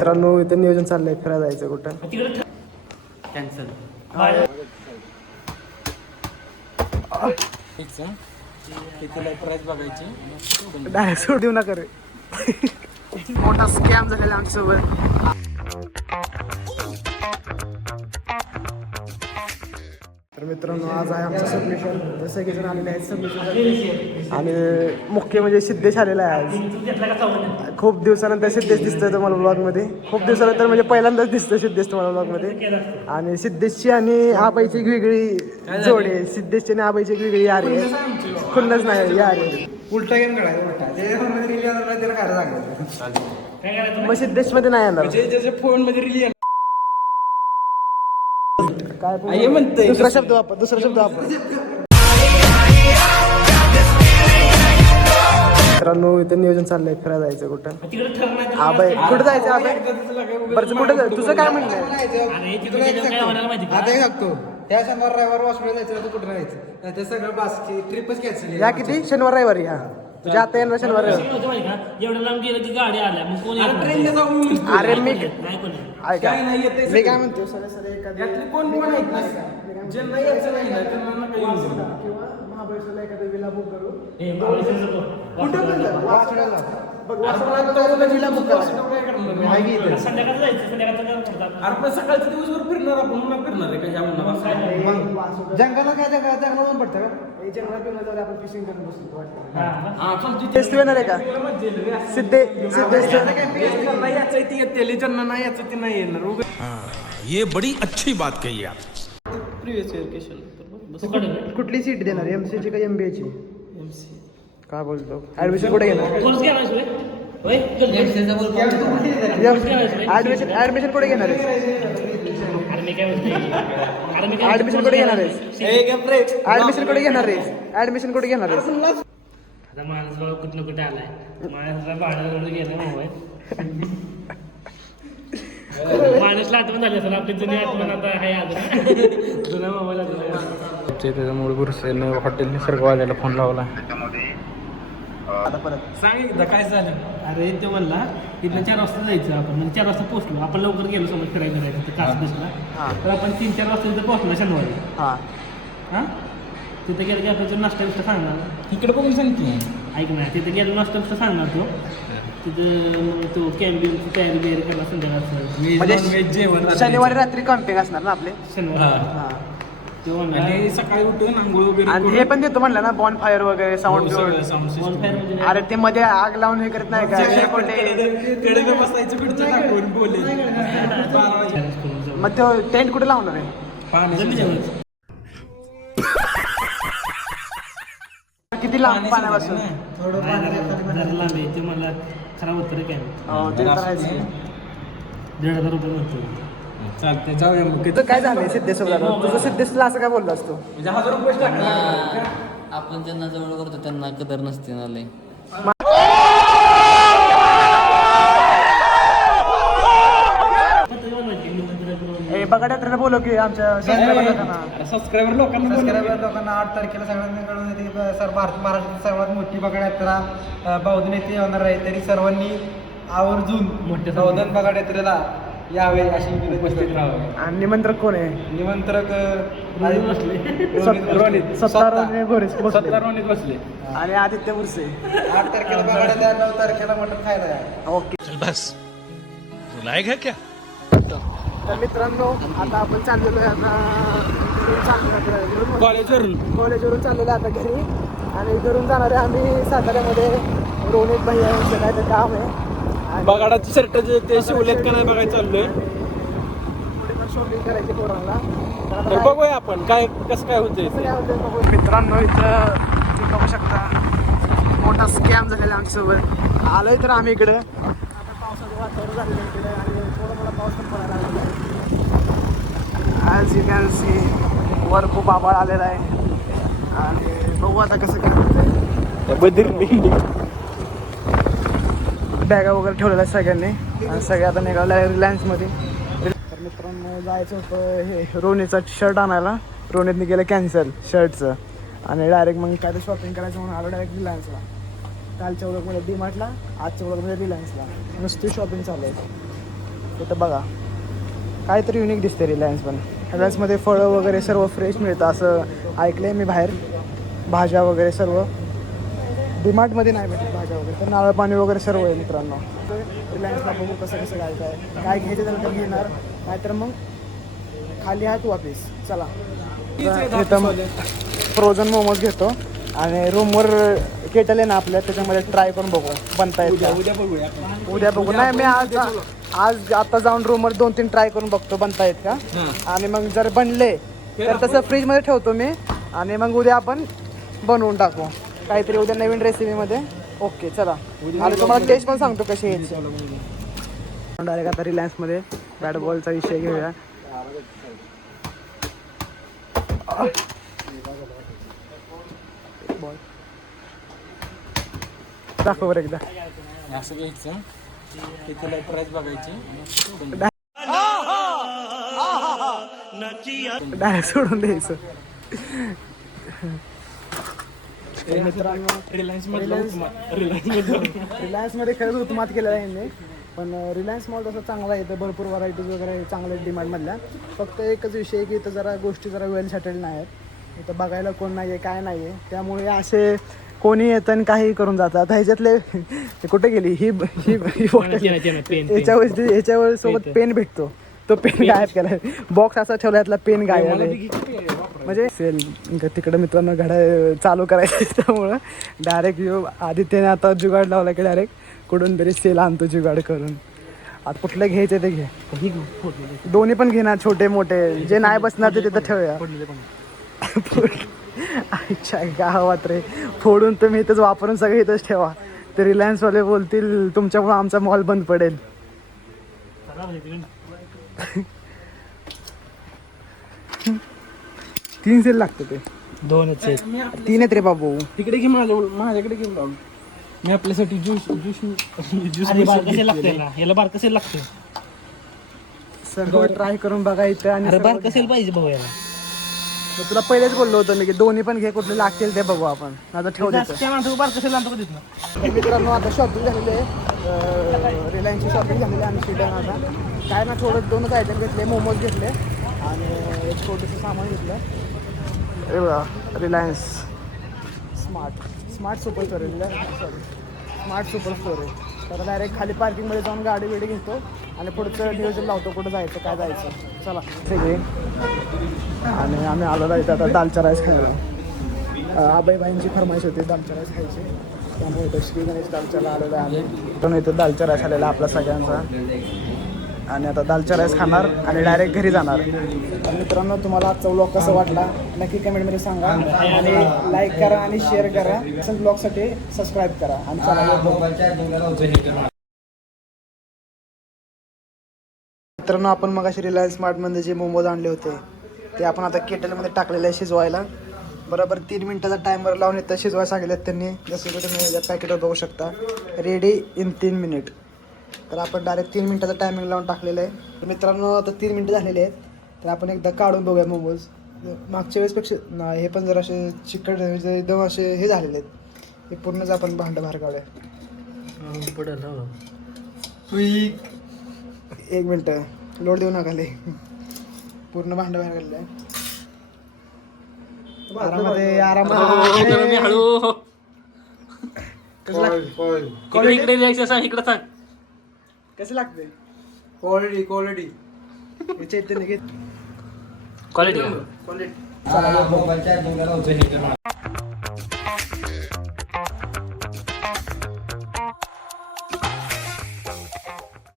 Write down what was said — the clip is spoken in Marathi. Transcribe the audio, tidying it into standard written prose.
मित्रांनो इथे नियोजन चाललंय फिरायला जायचं कुठं कॅन्सल प्राइस बघायची डायरेक्ट सोड देऊ नका रे मोठा स्कॅम झालेला आमच्यासोबत तर मित्रांनो आज आहे आमचं सबमिशन जसं की जण आलेले आहेत सबमिशन आणि मुख्य म्हणजे सिद्धेश आलेला आहे आज खूप दिवसानंतर सिद्धेश दिसतोय तुम्हाला ब्लॉगमध्ये खूप दिवसानंतर म्हणजे पहिल्यांदाच दिसतोय सिद्धेश तुम्हाला ब्लॉगमध्ये आणि सिद्धेशची आणि आबाईची एक वेगळी जोड आहे सिद्धेशची आणि आबाईची एक वेगळी यार आहे खुन्नच नाही यार आहे उलटा गेम काढायचा मग सिद्धेश मध्ये नाही येणार फोन मध्ये रिली काय म्हणते दुसरा शब्द वापर मित्रांनो इथे नियोजन चाललंय फिरायला जायचं कुठं आबाई कुठं जायचं आबाई बरं कुठं जायचं तुझं काय म्हणणं आता हे सांगतो त्या शनिवार रविवार वासुला जायचं कुठं राहायचं नाही ते सगळं बासची ट्रिपच कॅन्सल या किती शनिवार रविवारी हा तुझ्या आता येणार शनिवार एवढं लांब गेलं की गाडी आल्या मग कोण ट्रेनने जाऊन अरे मी काय नाही येते मी काय म्हणतो सगळे यातली कोण कोण आहेत ना जे नाही यायचं नाही ना त्यांना नका येऊन जाऊ. किंवा महाबळेश्वरला एखाद्या विला बुक करू हे महाबळेश्वरला नको. कुठं पण जा. वासुदेवला. बघ आपण वासुदेवला आता जायचं, विला बुक वासुदेव करायचं. काय करणार? आहे की इथं? संध्याकाळचं जायचं संध्याकाळचं काय करतात? अरे पण सकाळच्या दिवसभर फिरणार आपण उन्हात फिरणार आहे का ह्या उन्हात मग वासुदेव- जंगलात काय जंगलात जाऊन पडतं का हे जंगलात बिंगलात जाऊन आपण फिशिंग करत बसतो वाटतं हा चल सिद्धेश तू येणार आहे का सिद्धेश नाही याचं ती येते ज्यांना नाही याचं ते नाही येणार ये बड़ी अच्छी बात कही आप प्रिव्हियस इयर क्वेश्चन कुठली सीट देणार एमसीची का एमबीएची काय बोलतो ऍडमिशन कुठे घेणार कोर्स घ्यायला शिवाय? होय? ऍडमिशन कुठे घेणार आहेस अरे मी काय म्हणते? अरे मी काय ऍडमिशन कुठे घेणार आहेस ऍडमिशन कुठे घेणार आहेस ऍडमिशन कुठे घेणार आहेस आता माणूस बाबा कुठं कुठे आलाय माणसाला भाडं गेलं मोबाईल माणूसला आठवण झाली असेल आपली जुनी आठवण आता आहे अजून जुना मोबाईल अजून त्याच्यामुळे गुरुसेन हॉटेल निसर्गवाल्याला फोन लावला आता परत सांग एकदा काय झालं अरे ते म्हणला इथनं 4 वाजता जायचं आपण म्हणजे 4 वाजता पोहोचलो आपण लवकर गेलो समज फिरायला जायचं तर कास बसला तर आपण 3-4 वाजता तिथं पोहोचलो शनिवारी हां हां तिथं गेलं की आपल्याला नाश्ता बिष्टा सांगणार इकडे बघून सांगते ऐक ना तिथं गेलो नाश्ता बिष्टा सांगणार तो तिथं मग तो कॅम्पिंगची तयारी बियारी करणार संध्याकाळचं म्हणजे जेवण शनिवारी रात्री कॅम्पिंग असणार ना आपले शनिवारी हां तो म्हणला आणि सकाळी उठून आंघोळ वगैरे आणि हे पण देतो म्हणलं ना बॉन फायर वगैरे साऊंड bonfire म्हणजे काय? अरे ते मध्ये आग लावून हे करत नाही का कडे बसायचं पिढचं टाकून बोले मग तो टेंट कुठे लावणार आहे जमिनीवरच. किती लांब पाण्यापासून जरा लांब आहे ते मला खराब होतं रे काय हो ते तर आहेच. 1,500 रुपये म्हणतो चालते जाऊया मग तुझं काय झालंय सिद्धेश्वर तुझं सिद्धेशला असं काय बोलला असतो म्हणजे 1000 रुपये टाकला आपण ज्यांना जवळ करतो त्यांना कदर नसते ना लय ए बघा तर बोलो की आमच्या सबस्क्रायबर लोकांना 8 तारखेला सगळ्यांना कळून येते की सर महाराष्ट्रात सर्वात मोठी बगाड यात्रा बौद्धन येथे होणार आहे तरी सर्वांनी आवर्जून बौद्धन बगाड यात्रेला यावे अशी उपस्थित राहावे आणि निमंत्रक कोण आहे निमंत्रक रोनित 17 रोनित बसले आणि आदित्य बुरसे 8 तारखेला बगाड द्या 9 तारखेला मटण खायला या ओके बस रुलाएगा क्या तर मित्रांनो आता आपण चाललेलो आहे आता कॉलेजवरून चाललेलो आहे आता घरी आणि घरून जाणार आहे आम्ही साताऱ्यामध्ये रोनित भैया यांचं काय तर काम आहे बगाडाचे शर्ट जे ते शिवलेत का नाही बघायला चाललोय शॉपिंग करायची पोरांना तर बघूया आपण काय कसं काय होतंय मित्रांनो इथं तुम्ही बघू शकता मोठा स्कॅम झालेला आमच्यासोबत आलोय तर आम्ही इकडं आता पावसाचं वातावरण झालेलं इकडे आणि थोडा मोठा पाऊस पण पडायला लागला ॲज यू कॅन सी वर खूप आभाळ आलेला आहे आणि बघू आता कसं काय बॅगा वगैरे ठेवलेल्या आहेत सगळ्यांनी आणि सगळे आता निघाले आहे रिलायन्समध्ये तर मित्रांनो जायचं होतं हे रोनीचा शर्ट आणायला रोनीतनी केलं कॅन्सल शर्टचं आणि डायरेक्ट मग काय तर शॉपिंग करायचं म्हणून आलो डायरेक्ट रिलायन्सला कालच्या व्लॉगमध्ये डीमार्टला आजच्या व्लॉगमध्ये रिलायन्सला नुसती शॉपिंग चालू आहे इथं बघा काहीतरी युनिक दिसते रिलायन्स पण. रिलायन्समध्ये फळं वगैरे सर्व फ्रेश मिळतं असं ऐकलं आहे मी बाहेर. भाज्या वगैरे सर्व डीमार्टमध्ये नाही भेटत भाज्या वगैरे, तर नारळ पाणी वगैरे सर्व आहे मित्रांनो. रिलायन्सला बघू कसं कसं काय घ्यायचं झालं तर घेणार, नाहीतर मग खाली हात वापस. चला इथं फ्रोझन मोमोज घेतो आणि रूमवर केटल आहे ना आपल्या, त्याच्यामध्ये ट्राय करून बघू बनता येईल. उद्या बघू. नाही मी आज आता जाऊन रूमवर 2-3 ट्राय करून बघतो बनता येत का, आणि मग जर बनले तर तसं फ्रीजमध्ये ठेवतो मी, आणि मग उद्या आपण बनवून टाकू काहीतरी उद्या नवीन रेसिपीमध्ये. ओके चला, आणि तुम्हाला टेस्ट पण सांगतो कशी यायची. डायरेक्ट आता रिलायन्समध्ये बॅट बॉलचा विषय घेऊया. दाखव बरं एकदा. असं घ्यायचं, कितीला प्राईस बघायची, डायरेक्ट सोडून द्यायचं. मित्रांनो रिलायन्समध्ये खरंच उत्मात केलेला आहे मी, पण रिलायन्स मॉल तसं चांगला आहे, इथं भरपूर व्हरायटीज वगैरे चांगल्या डिमांडमधल्या. फक्त एकच विषय आहे की इथं जरा गोष्टी जरा वेल सेटल्ड नाही आहेत. इथं बघायला कोण नाही आहे, काय नाही आहे, त्यामुळे असे कोणी येतं आणि काही करून जातं. आता ह्याच्यातले कुठे गेली ही ह्याच्यावर सोबत पेन भेटतो, तो पेन गायब केला. बॉक्स असा ठेवला, यातला पेन गायब आहे. म्हणजे सेल तिकडे मित्रांनो घड्याळ चालू करायचं, त्यामुळं डायरेक्ट आदित्यने आता जुगाड लावला की डायरेक्ट कुठून तरी सेल आणतो जुगाड करून. आता कुठलं घ्यायचं ते घे, दोन्ही पण घेणार, छोटे मोठे जे नाही बसणार ते तिथं ठेवूया. अच्छा गावात रे, फोडून तुम्ही इथंच वापरून सगळे इथंच ठेवा. ते रिलायन्सवाले बोलतील तुमच्यामुळे आमचा मॉल बंद पडेल. 3 सेल लागतं ते, 2च आहेत. 3 आहेत रे बाबू. तिकडे घे, माझ्याकडे घेऊन जाऊ. मी आपल्यासाठी ज्यूस बारकसेल लागतंय ना, याला बारकसेल लागतंय. सर्व ट्राय करून बघा इथं. आणि बारकसेल पाहिजे भाऊ याला. तुला पहिलेच बोललो होतं मी की दोन्ही पण घे, कुठले लागतील ते बघू आपण. आता ठेव देतो. बारकसेल आणतो कधीच ना. मित्रांनो आता शॉपिंग झालेली आहे, रिलायन्सची शॉपिंग झालेली आहे. आम्ही शिटायला आता काय ना थोडं 2च आयटम घेतले, मोमोज घेतले आणि एक छोटंसं सामान घेतलं. अरे बघा रिलायन्स स्मार्ट सुपर स्टोर आहे, सॉरी स्मार्ट सुपर स्टोर आहे. तर डायरेक्ट खाली पार्किंगमध्ये जाऊन गाडी बिडी घेतो आणि पुढचं नियोजन लावतो कुठं जायचं काय जायचं. चला ठीक. आणि आम्ही आलो इथं आता दालचा राईस खायला. आबाईबाईंची फरमाईश होती दालचा राईस खायची, त्यामुळे इथं श्री गणेश दालच्याला आलेलो आहे आम्ही. पण इथं दालचा राईस आलेला आपला सगळ्यांचा, आणि आता दालचा राईस खाणार आणि डायरेक्ट घरी जाणार. तर मित्रांनो तुम्हाला आजचा व्लॉग कसा वाटला नक्की कमेंटमध्ये सांगा, आणि लाईक करा आणि शेअर करा. असं ब्लॉगसाठी सबस्क्राईब करा. आणि चला मित्रांनो आपण मग असे रिलायन्स स्मार्टमध्ये जे मोमोज आणले होते ते आपण आता केटलमध्ये टाकलेले आहे शिजवायला. बरोबर 3 मिनिटाचा टायमर लावून इथं शिजवायला सांगितलं त्यांनी, जसं की तुम्ही या पॅकेटवर बघू शकता, रेडी इन 3 मिनिट. तर आपण डायरेक्ट 3 मिनिटाचा टायमिंग लावून टाकलेलं आहे. तर मित्रांनो आता 3 मिनिटं झालेले आहेत, तर आपण एकदा काढून बघूया मोमोज. मागच्या वेळेसपेक्षा हे पण जरा असे चिकट एकदम असे हे झालेले आहेत. हे पूर्णच आपण भांडं बाहेर काढूया. 1 मिनटं लोड देऊ नका, पूर्ण भांडं बाहेर काढलं आहे. आरामामध्ये हळू इकडे सांग कसं लागते क्वालिटी चैतन्य घेत क्वालिटी. चला